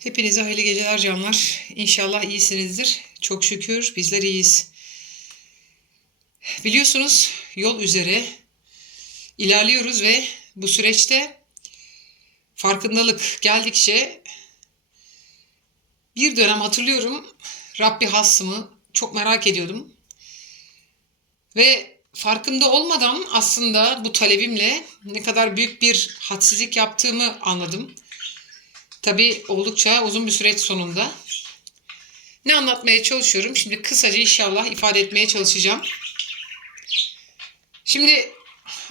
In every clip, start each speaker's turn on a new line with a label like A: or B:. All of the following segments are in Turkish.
A: Hepinize hayırlı geceler canlar. İnşallah iyisinizdir. Çok şükür bizler iyiyiz. Biliyorsunuz yol üzere ilerliyoruz ve bu süreçte farkındalık geldikçe bir dönem hatırlıyorum Rabbi Hassım'ı çok merak ediyordum. Ve farkında olmadan aslında bu talebimle ne kadar büyük bir hadsizlik yaptığımı anladım. Tabii oldukça uzun bir süreç sonunda. Ne anlatmaya çalışıyorum? Şimdi kısaca inşallah ifade etmeye çalışacağım. Şimdi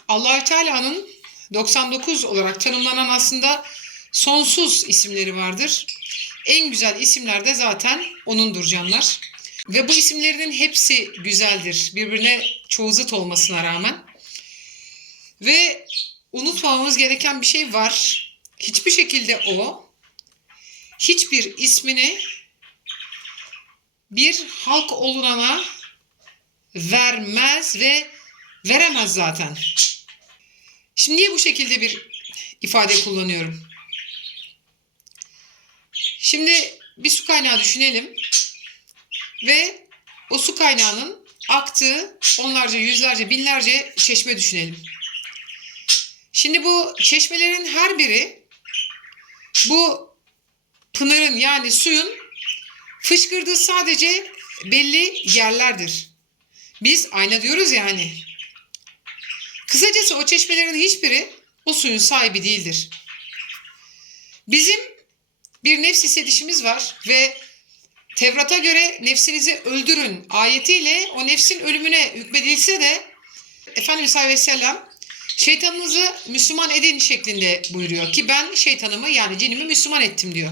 A: Allahü Teala'nın 99 olarak tanımlanan aslında sonsuz isimleri vardır. En güzel isimler de zaten onundur canlar. Ve bu isimlerinin hepsi güzeldir. Birbirine çoğu olmasına rağmen. Ve unutmamamız gereken bir şey var. Hiçbir şekilde o hiçbir ismini bir halk olunana vermez ve veremez zaten. Şimdi niye bu şekilde bir ifade kullanıyorum? Şimdi bir su kaynağı düşünelim ve o su kaynağının aktığı onlarca, yüzlerce, binlerce çeşme düşünelim. Şimdi bu çeşmelerin her biri bu pınarın yani suyun fışkırdığı sadece belli yerlerdir. Biz ayna diyoruz yani. Kısacası o çeşmelerin hiçbiri o suyun sahibi değildir. Bizim bir nefs hissedişimiz var ve Tevrat'a göre nefsinizi öldürün ayetiyle o nefsin ölümüne hükmedilse de Efendimiz sallallahu aleyhi ve sellem şeytanınızı Müslüman edin şeklinde buyuruyor ki ben şeytanımı yani cinimi Müslüman ettim diyor.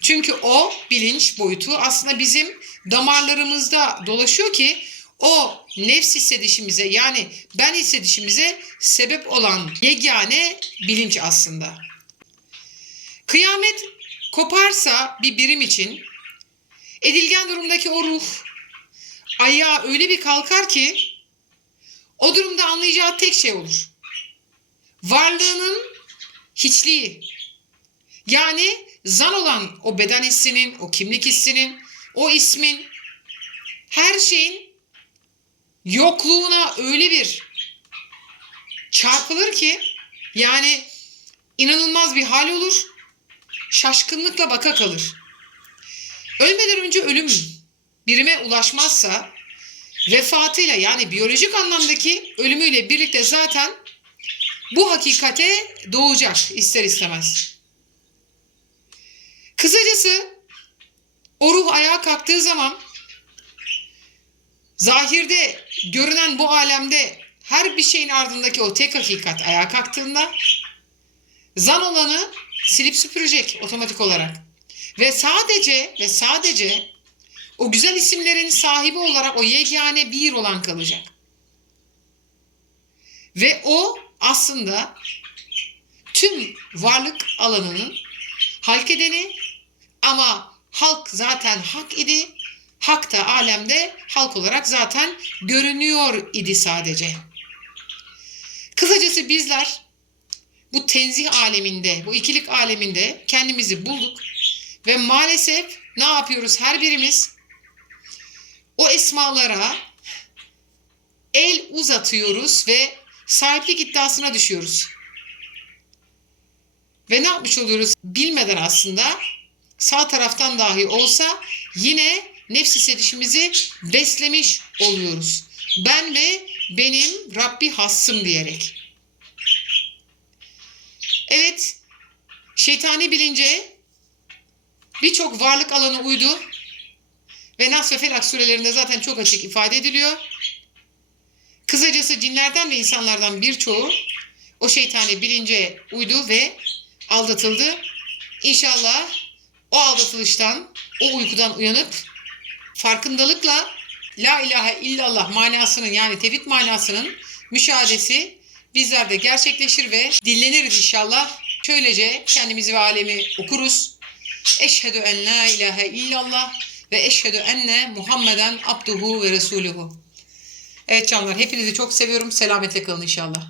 A: Çünkü o bilinç boyutu aslında bizim damarlarımızda dolaşıyor ki o nefs hissedişimize yani ben hissedişimize sebep olan yegane bilinç aslında. Kıyamet koparsa bir birim için edilgen durumdaki o ruh ayağa öyle bir kalkar ki o durumda anlayacağı tek şey olur. Varlığının hiçliği. Yani zan olan o beden hissinin, o kimlik hissinin, o ismin, her şeyin yokluğuna öyle bir çarpılır ki yani inanılmaz bir hal olur. Şaşkınlıkla baka kalır. Ölmeden önce ölüm birime ulaşmazsa vefatıyla yani biyolojik anlamdaki ölümüyle birlikte zaten bu hakikate doğacak ister istemez. Kısacası o ruh ayağa kalktığı zaman zahirde görünen bu alemde her bir şeyin ardındaki o tek hakikat ayağa kalktığında zan olanı silip süpürecek otomatik olarak. Ve sadece ve sadece o güzel isimlerin sahibi olarak o yegane bir olan kalacak. Ve o aslında tüm varlık alanının halk edeni ama halk zaten hak idi. Hak da alemde halk olarak zaten görünüyor idi sadece. Kısacası bizler bu tenzih aleminde, bu ikilik aleminde kendimizi bulduk ve maalesef ne yapıyoruz her birimiz? O esmalara el uzatıyoruz ve sahiplik iddiasına düşüyoruz. Ve ne yapmış oluyoruz? Bilmeden aslında sağ taraftan dahi olsa yine nefs hissedişimizi beslemiş oluyoruz. Ben ve benim Rabbi hassım diyerek. Evet, şeytani bilince birçok varlık alanı uydu ve Nas ve Felak surelerinde zaten çok açık ifade ediliyor. Kısacası cinlerden ve insanlardan birçoğu o şeytani bilince uydu ve aldatıldı. İnşallah o aldatılıştan, o uykudan uyanıp farkındalıkla La ilahe illallah manasının yani tevhid manasının müşahadesi bizlerde gerçekleşir ve dilleniriz inşallah. Şöylece kendimizi ve alemi okuruz. Eşhedü en la ilahe illallah ve eşhedü enne Muhammeden abduhu ve resuluhu. Evet canlar hepinizi çok seviyorum. Selametle kalın inşallah.